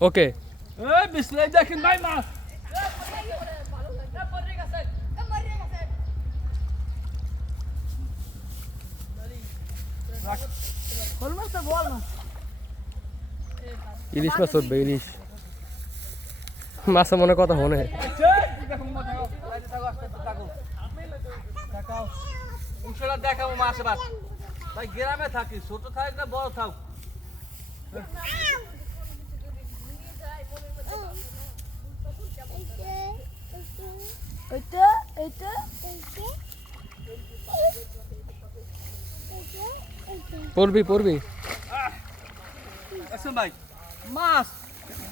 ওকে এই বিসলাই দেখেন ভাই মাছ ইলিশ মাছ উঠবে ইলিশ মাছে মনে কথা হনে দেখাবো মাছ এবার ভাই গ্রামে থাকি ছোট থাক না বড় থাক পড়বি পড়বি আসুন ভাই মাছ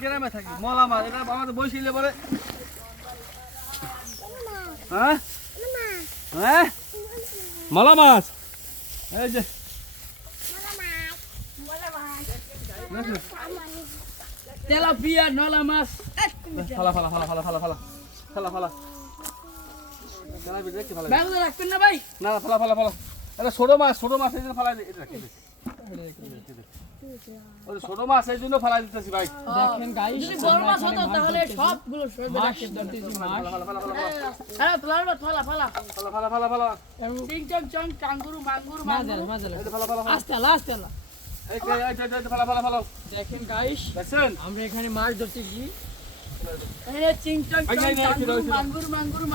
গ্রামে থাকি মলা মাছ এটা আমাদের বসিলে বলে হ্যাঁ হ্যাঁ মলা মাছ এই যে তেলাপিয়া নলা মাছ ফালা ফালা ফালা ফালা ফালা ফালা ফালা ফালা ব্যাগলে রাখবেন না ভাই না ফালা ফালা ফালা এটা ছোট মাছ এই জন্য ফালাই এটা রাখি ওই ছোট মাছ এই জন্য ফালাই দিতেছি ভাই দেখেন গাইস যদি বড় মাছ হতো তাহলে সবগুলো সরবে রাখতে ধরতেছি মাছ ফালা ফালা ফালা আরে তোলার ফালা ফালা ফালা ফালা ফালা ফালা টিং চং চং কাঙ্গুরু মাঙ্গুরু মাছ এই ফালা ফালা আস্তে আলা এই ফালা ফালা ফালা দেখেন গাইস দেখছেন আমরা এখানে মাছ ধরতেছি এই চিং চং চং কাঙ্গুরু মাঙ্গুরু